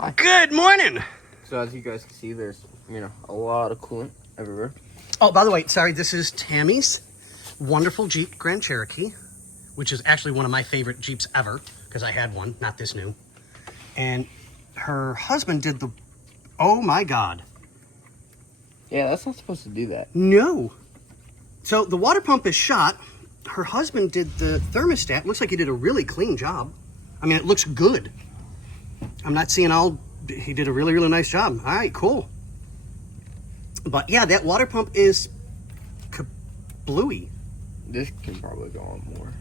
Hi. Good morning. So as you guys can see, there's, a lot of coolant everywhere. Oh, by the way, sorry, this is Tammy's wonderful Jeep Grand Cherokee, which is actually one of my favorite Jeeps ever, because I had one, not this new. And her husband did the, oh my God. Yeah, that's not supposed to do that. No. So the water pump is shot. Her husband did the thermostat. Looks like he did a really clean job. I mean, it looks good. I'm not seeing he did a really, really nice job. All right, cool. But yeah, that water pump is kablooey. This can probably go on more.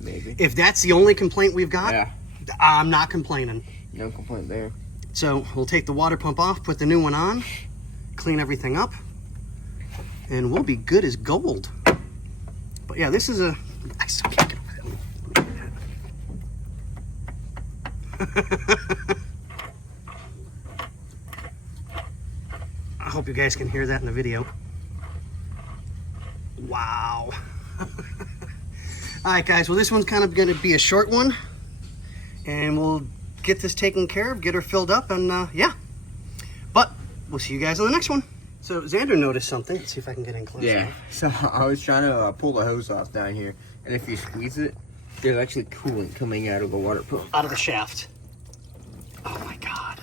Maybe. If that's the only complaint we've got, Yeah. I'm not complaining. No complaint there. So we'll take the water pump off, put the new one on, clean everything up, and we'll be good as gold. But yeah, this is I still can't get over that. I hope you guys can hear that in the video. Wow. All right, guys. Well, this one's kind of going to be a short one, and we'll get this taken care of, get her filled up, and yeah. But we'll see you guys on the next one. So Xander noticed something. Let's see if I can get in closer. Yeah. So I was trying to pull the hose off down here, and if you squeeze it, there's actually coolant coming out of the water pump. Out of the shaft. Oh my God.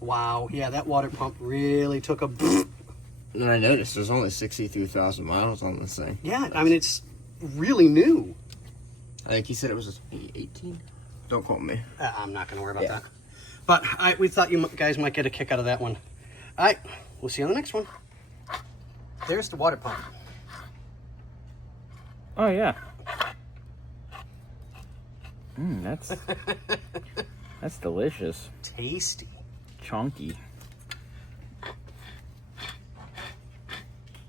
Wow. Yeah, that water pump really took a. And I noticed there's only 63,000 miles on this thing. Yeah, I mean, it's really new. I think he said it was 18. Don't quote me. I'm not going to worry about that. But we thought you guys might get a kick out of that one. All right, we'll see you on the next one. There's the water pump. Oh, yeah. That's delicious. Tasty. Chunky.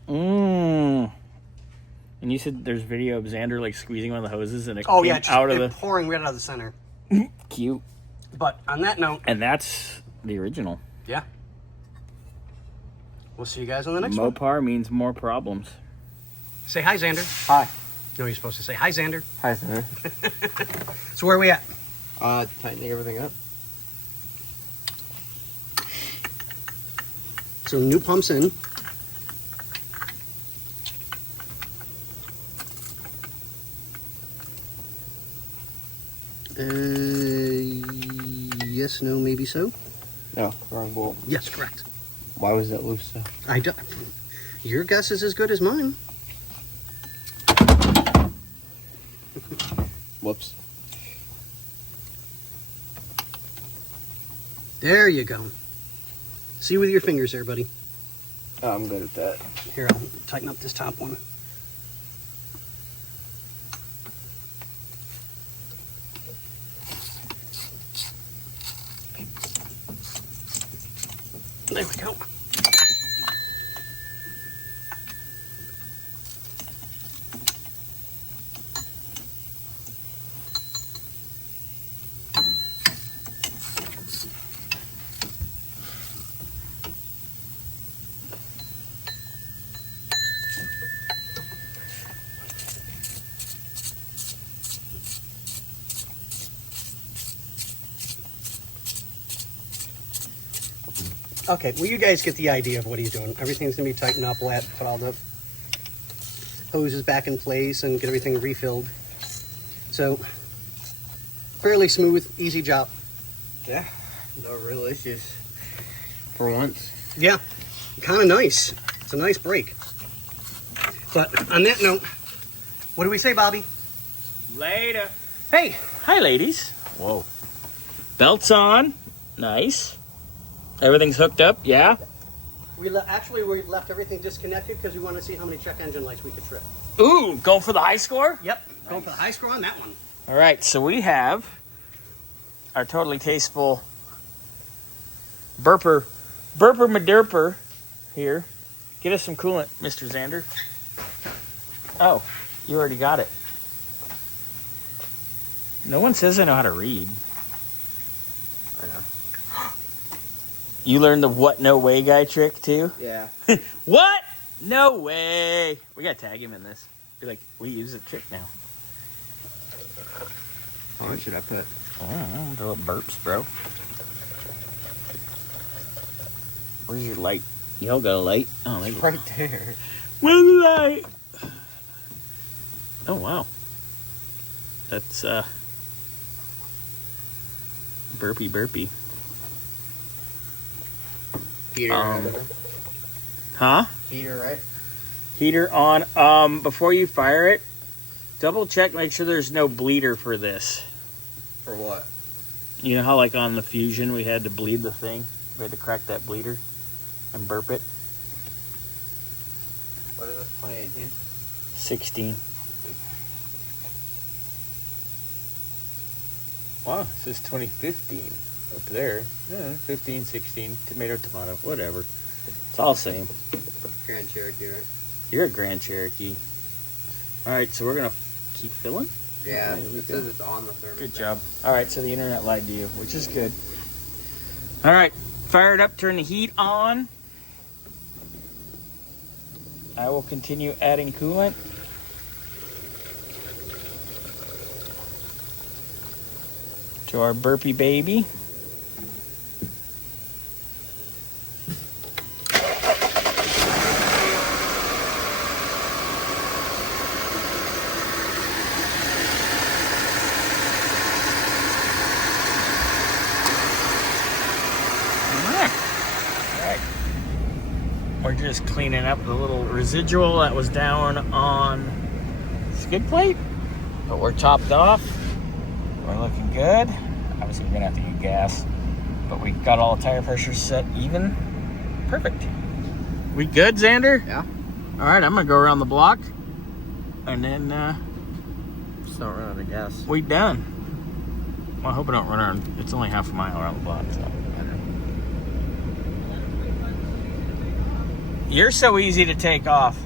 And you said there's video of Xander like squeezing one of the hoses and it came just out of the pouring right out of the center. cute. But on that note, And that's the original. yeah. We'll see you guys on the next one. Mopar means more problems. Say hi, Xander. Hi. No, you're supposed to say hi, Xander. Hi, sir. So where are we at? Tightening everything up. So new pumps in. Yes, no, maybe so. No, wrong bolt. Yes, correct. Why was that loose though? I do. Your guess is as good as mine. Whoops. There you go. See with your fingers there, buddy. Oh, I'm good at that. Here, I'll tighten up this top one. There we go. Okay, well, you guys get the idea of what he's doing. Everything's going to be tightened up, put all the hoses back in place and get everything refilled. So, fairly smooth, easy job. Yeah, no real issues for once. Yeah, kind of nice. It's a nice break. But on that note, what do we say, Bobby? Later. Hey, Hi, ladies. Whoa. Belts on. Nice. Everything's hooked up, yeah? we left everything disconnected because we want to see how many check engine lights we could trip. Ooh, going for the high score? Yep, going for the high score on that one. All right, so we have our totally tasteful burper madurper here. Get us some coolant, Mr. Xander. Oh, you already got it. No one says I know how to read. I know. You learned the what no way guy trick too? Yeah. What? No way. We gotta tag him in this. Be like, we use a trick now. What should I put? Oh, little burps, bro. Where's your light? Y'all got a light? Oh, maybe. Right there. Where's the light? Oh, wow. That's, burpy. Heater. Huh? Heater, right? Heater on. Before you fire it, double check, make sure there's no bleeder for this. For what? You know how, like, on the Fusion, we had to bleed the thing? We had to crack that bleeder and burp it? What is this, 2018? 16. Wow, it says 2015 up there. 15, 16, tomato, whatever. It's all the same. Grand Cherokee, right? You're a Grand Cherokee. All right, so we're going to keep filling? Yeah, Okay, it says it's on the thermostat. Good job. All right, so the internet lied to you, which is good. All right, fire it up, turn the heat on. I will continue adding coolant. To our burpy baby. We're just cleaning up the little residual that was down on the skid plate, but we're topped off. We're looking good. Obviously, we're gonna have to use gas, but we got all the tire pressures set even. Perfect. We good, Xander? Yeah. All right, I'm gonna go around the block, and then Just don't run out of gas. we done. Well, I hope I don't run around. It's only half a mile around the block, so. You're so easy to take off.